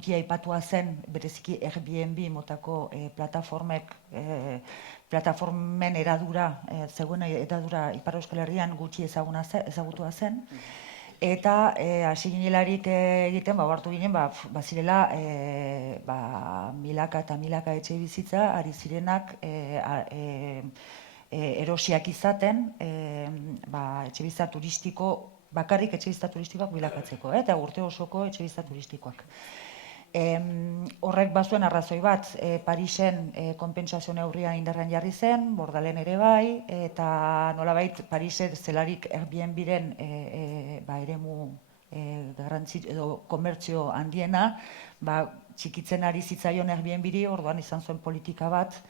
gutxi aipatua zen, bereziki Airbnb motako plataformen eradura, zegoen eradura Ipar Euskal Herrian gutxi ezagutua zen, eta hasi ginelarik egiten, hartu ginen, bazirela milaka eta milaka etxe bizitza, ari zirenak erosiak izaten, etxe bizitza turistiko, bakarrik etxe bizitza turistikoak bilakatzeko, eta urte osoko etxe bizitza turistikoak. Horrek bazuen arrazoi bat, Parisen konpentsazio neurria indarrean jarri zen, Bordalen ere bai, eta nolabait Parisen zelarik Airbnb-ren eremu garrantzi edo komertzio handiena, txikitzen ari zitzaion Airbnb-ri, orduan izan zuen politika bat,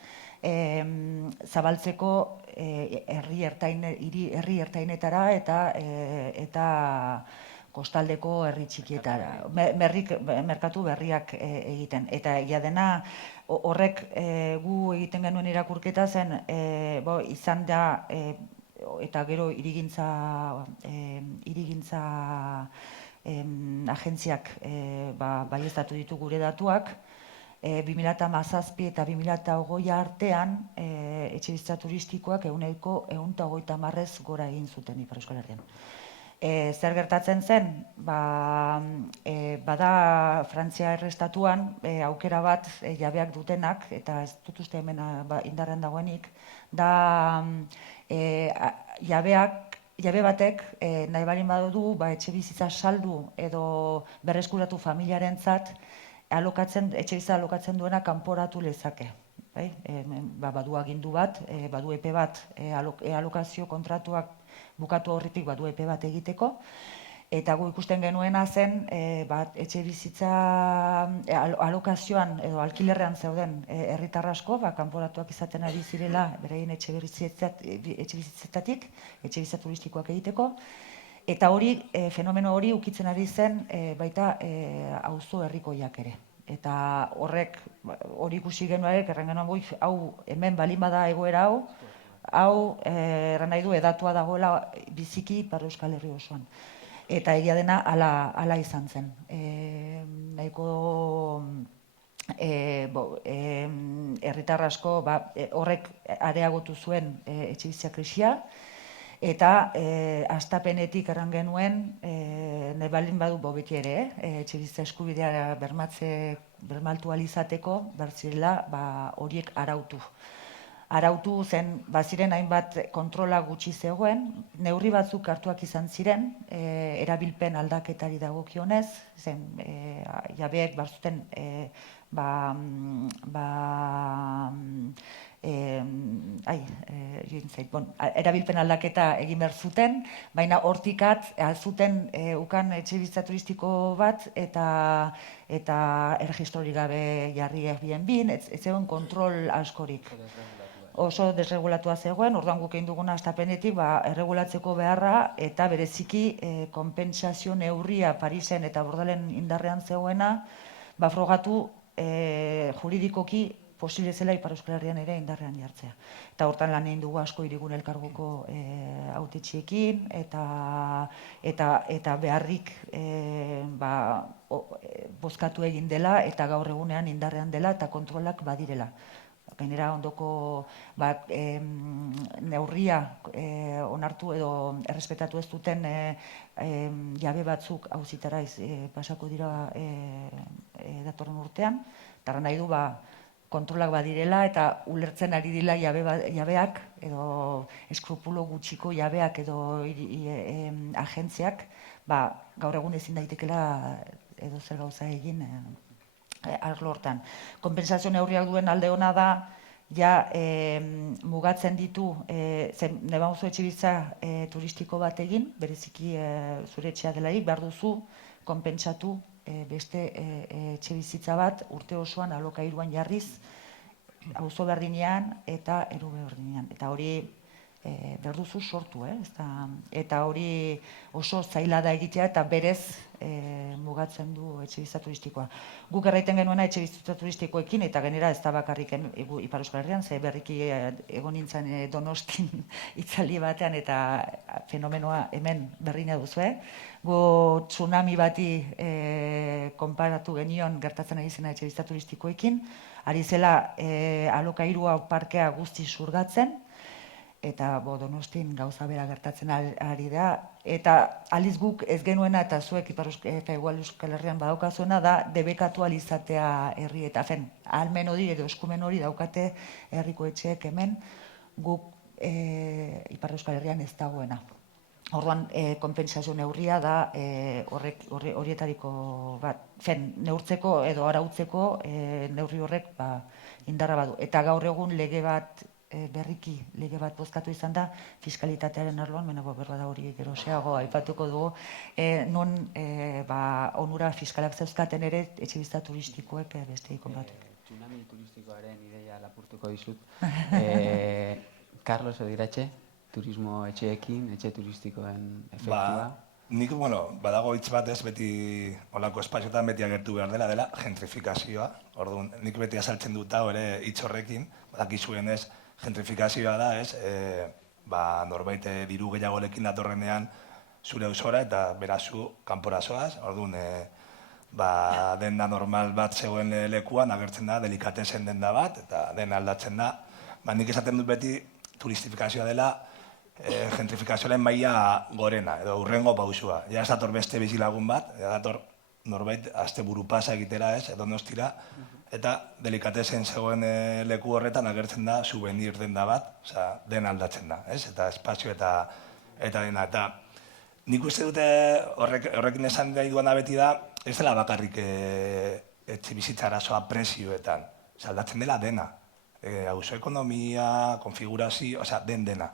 zabaltzeko herri ertainetara eta kostaldeko herri txikietara, merkatu berriak egiten. Eta egia dena, horrek gu egiten genuen irakurketa zen, izan da, eta gero hirigintza agentziak baieztatu ditu gure datuak, 2017 eta 2020 artean etxebizitza turistikoak 130%-ez gora egin zuten Ipar Euskal Herrian. Zer gertatzen zen, bada Frantzia errestatuan aukera bat jabeak dutenak, eta ez dut uste hemen indarrean dagoenik, da jabe batek nahi balin badu etxe bizitza saldu edo berreskuratu familiarentzat etxe bizitza alokatzen duena kanporatu lezake. Badu agindu bat, badu epe bat, alokazio kontratuak bukatu horretik badu epe bat egiteko, eta gu ikusten genuena zen etxe bizitza alokazioan edo alkilerrean zeuden herritar asko, kanporatuak izaten ari zirela beraien etxe bizitzetatik, etxe bizitza turistikoak egiteko, eta fenomeno hori ukitzen ari zen baita auzo herrikoiak ere. Eta horrek hori ikusi genuarek, erran genuen hau hemen balin bada egoera hau erran nahi du edatua dagoela biziki Ipar Euskal Herri osoan. Eta egia dena hala izan zen. Nahiko herritar asko horrek areagotu zuen etxebizitza krisia, eta hastapenetik erran genuen, nahi balin badu beti ere, etxebizitza eskubidea bermatu alizateko, berzirela horiek arautu. Arautu zen, baziren hainbat kontrola gutxi zegoen, neurri batzuk hartuak izan ziren, erabilpen aldaketari dagokionez, zen jabeek barzuten erabilpen aldaketa egin behar zuten, baina hortikat zuten ukan etxebizitza turistiko bat eta erregistrorik gabe jarri Airbnb, ez zegoen kontrol askorik. Oso desregulatua zegoen, orduan guk egin duguna hastapenetik erregulatzeko beharra eta bereziki konpentsazio neurria Parisen eta Bordalen indarrean zegoena frogatu juridikoki posible zela Ipar Euskal Herrian ere indarrean jartzea. Eta hortan lan egin dugu asko Hirigun Elkargoko hautetxeekin eta beharrik bozkatu egin dela eta gaur egunean indarrean dela eta kontrolak badirela. Gainera ondoko neurria onartu edo errespetatu ez duten jabe batzuk auzitara pasako dira datorren urtean, eta nahi du kontrolak badirela eta ulertzen ari dira jabeak edo eskrupulo gutxiko jabeak edo agentziak gaur egun ezin daitekela edo zer gauza egin arlo hortan. Konpentsazio neurriak duen alde ona da, mugatzen ditu, nahi baduzu etxebizitza turistiko bat egin, bereziki zure etxea delarik, behar duzu konpentsatu beste etxebizitza bat urte osoan alokairuan jarriz, auzo berdinean eta erube berdinean. Eta hori behar duzu sortu, eta hori oso zaila da egitea eta berez mugatzen du etxebizitza turistikoa. Guk erraiten genuena etxebizitza turistikoekin eta genera ez da bakarrik Ipar Euskal Herrian, ze berriki egon nintzen Donostin itzaldi batean eta fenomenoa hemen berdina duzu. Gu tsunami bati konparatu genion gertatzen ari zena etxebizitza turistikoekin, ari zela alokairua parkea guzti zurgatzen, eta Donostin gauza bera gertatzen ari da, eta aliz guk ez genuena eta zuek eta igual Euskal Herrian badaukazuena da debekatu alizatea herri eta ahalmen hori edo eskumen hori daukate herriko etxeek hemen, guk Ipar Euskal Herrian ez dagoena. Orduan, konpentsazio neurria da horietariko bat, neurtzeko edo arautzeko neurri horrek indarra badu. Eta gaur egun lege bat, berriki lege bat bozkatu izan da, fiskalitatearen arloan, berba da hori geroseago aipatuko dugu, non onura fiskalak zeuzkaten ere etxebizitza turistikoek beste konbatu. Tsunami turistikoaren ideia lapurtuko dizut. Carlos Odiratxe, turismo etxeekin, etxe turistikoen efektua. Nik, badago hitz bat ez, beti olako espazioetan beti agertu behar dela gentrifikazioa. Orduan, nik beti azaltzen dut hau ere hitz horrekin, badakizuen ez, gentrifikazioa da ez, norbait diru gehiagorekin datorrenean zure auzora eta berazu kanpora zoaz. Orduan, denda normal bat zegoen lekuan agertzen da, delikatezen denda bat, eta dena aldatzen da. Nik esaten dut beti turistifikazioa dela gentrifikazioaren maila gorena, edo hurrengo pausua. Ja ez dator beste bizilagun bat, ja dator norbait azte buru pasa egitera ez, edo nostira, eta delikatezen zegoen leku horretan agertzen da souvenir denda bat, dena aldatzen da, ez? Eta espazio eta dena. Eta nik uste dute horrekin esan nahi duana beti da, ez dela bakarrik etxe bizitza arazoa prezioetan, aldatzen dela dena. Auzo ekonomia, konfigurazio, dena.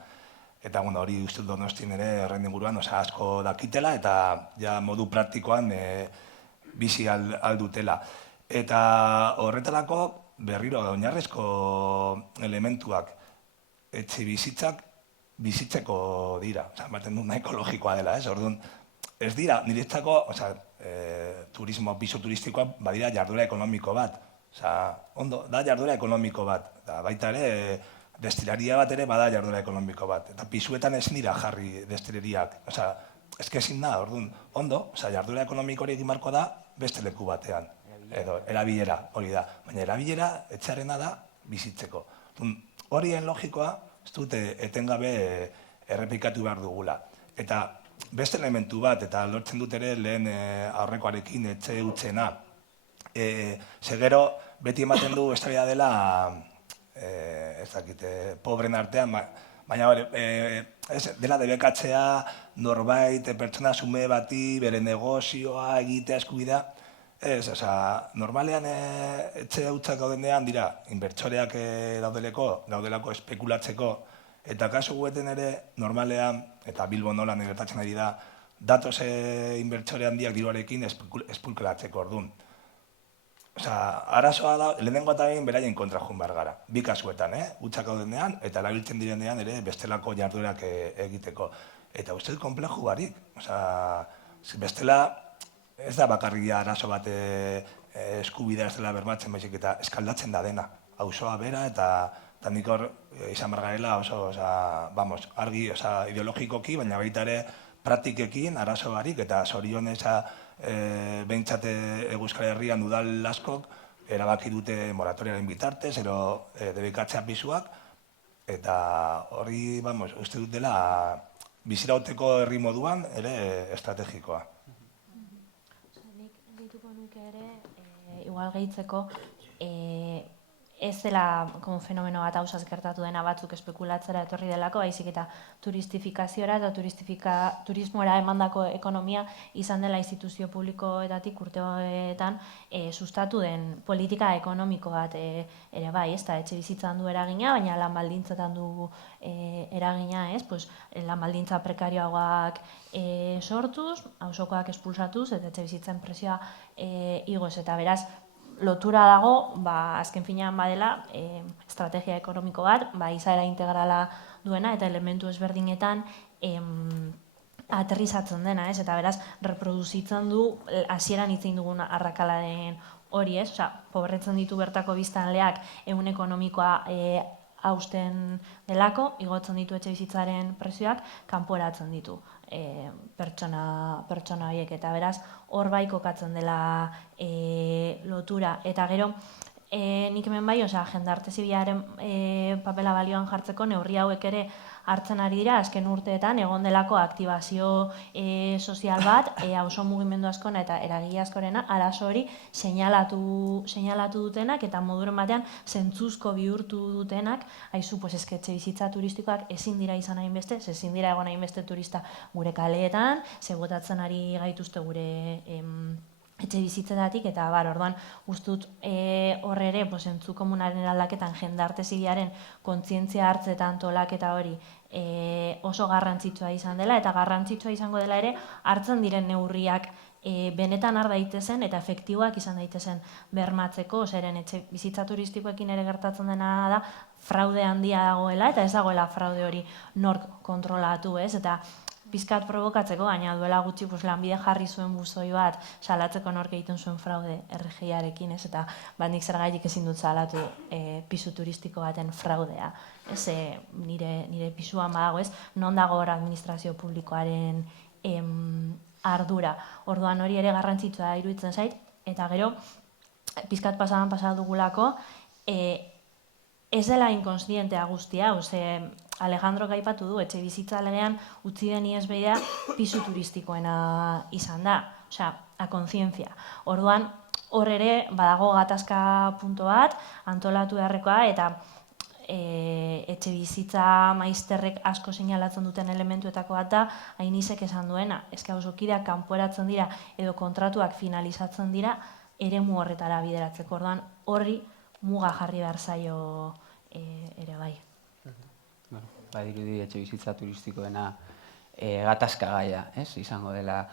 Eta hori uste Donostin ere horren inguruan asko dakitela eta ja modu praktikoan bizi aldutela. Eta horretarako berriro oinarrizko elementuak etxe bizitzak bizitzeko dira. Baten du nahiko logikoa dela, ez? Orduan, ez dira, niretzako, turismo, piso turistikoa badira jarduera ekonomiko bat. Ondo, da jarduera ekonomiko bat. Baita ere, destileria bat ere bada jarduera ekonomiko bat. Eta pisuetan ez dira jarri destileriak. Ez ezin da, orduan, ondo, jarduera ekonomiko hori egin marko da beste leku batean. Edo, erabilera hori da. Baina erabilera etxarena da bizitzeko. Horien logikoa, ez dute etengabe errepikatu behar dugula. Eta beste elementu bat, eta lortzen dut ere lehen aurrekoarekin etxe utzena. Segero, beti ematen du estaria dela ez dakit, pobren artean, baina dela debekatzea norbait, pertsona xume bati, bere negozioa, egitea, eskubidea. Ez, normalean etxe hutsak gaudenean dira, inbertsoreak daudelako espekulatzeko, eta kasu gueten ere, normalean, eta Bilbon nola gertatzen ari da, datoz inbertsore handiak diruarekin espekulatzeko orduan. Arazoa da, lehenengo eta behin beraien kontra joan behar gara. Bi kasuetan, hutsak gaudenean, eta erabiltzen direnean ere bestelako jarduerak egiteko. Eta uste dut konpleju barik. Bestela, ez da bakarria arazo bat eskubidea ez dela bermatzen baizik eta eskaldatzen da dena. Auzoa bera eta nik hor izan behar garela oso, argi, ideologikoki, baina baita ere praktikekin arazo barik eta zorionez behintzat Euskal Herrian udal askok erabaki dute moratoriaren bitartez, ero debekatzea pisuak, eta hori, uste dut dela bizirauteko herri moduan ere estrategikoa. Nik dituko nuke ere, igual gehitzeko, ez dela fenomeno bat hausaz gertatu dena batzuk espekulatzera etorri delako, baizik eta turistifikazioa eta turismoera emandako ekonomia izan dela instituzio publikoetatik urteetan sustatu den politika ekonomiko bat ere bai, ez da, etxe bizitzan du eragina, baina lan baldintzetan du eragina, ez, lan baldintza prekarioagoak sortuz, auzokoak espulsatuz, eta etxe bizitzen presioa igoz, eta beraz, lotura dago, azken finean badela, estrategia ekonomiko bat, izaera integrala duena eta elementu ezberdinetan aterrizatzen dena, ez? Eta beraz, reproduzitzen du hasieran hitz egin dugun arrakalaren hori, ez? Pobretzen ditu bertako biztanleak ehun ekonomikoa hausten delako, igotzen ditu etxe bizitzaren prezioak, kanporatzen ditu pertsona horiek, eta beraz, hor bai kokatzen dela lotura. Eta gero, nik hemen bai, jendarte zibilaren papela balioan jartzeko neurri hauek ere hartzen ari dira, azken urteetan egon delako aktibazio sozial bat, auzo mugimendu askona eta eragile askorena arazo hori seinalatu dutenak eta moduren batean zentzuzko bihurtu dutenak, haizu, etxe bizitza turistikoak ezin dira izan hainbeste, ezin dira egon hainbeste turista gure kaleetan, botatzen ari gaituzte gure etxe bizitzetatik, eta orduan guztut horre ere, zentzu komunaren aldaketan jendarte zibilaren kontzientzia hartze eta antolaketa hori oso garrantzitsua izan dela, eta garrantzitsua izango dela ere hartzen diren neurriak benetan har daitezen eta efektiboak izan daitezen bermatzeko, zeren etxe bizitza turistikoekin ere gertatzen dena da fraude handia dagoela, eta ez dagoela fraude hori nork kontrolatu, ez? Eta pizkat provokatzeko, baina duela gutxi lanbide jarri zuen buzoi bat salatzeko nork egiten zuen fraude RGIarekin, ez? Eta nik zergaitik ezin dut salatu pisu turistiko baten fraudea. Ez, nire pisuan badago, ez? Non dago hor administrazio publikoaren ardura. Orduan hori ere garrantzitsua iruditzen zait, eta gero, pizkat pasadan dugulako, ez dela inkonstientea guztia, Alejandro gaipatu du, etxe bizitza legean utzi den iesbidea pisu turistikoena izan da, a kontzientzia. Orduan, hor ere badago gatazka punto bat, antolatu beharrekoa, eta etxe bizitza maizterrek asko seinalatzen duten elementuetako bat da, Ainizek esan duena, eske auzokideak kanporatzen dira edo kontratuak finalizatzen dira eremu horretara bideratzeko. Orduan, horri muga jarri behar zaio ere bai. Badirudi etxe bizitza turistikoena gatazka gaia, izango dela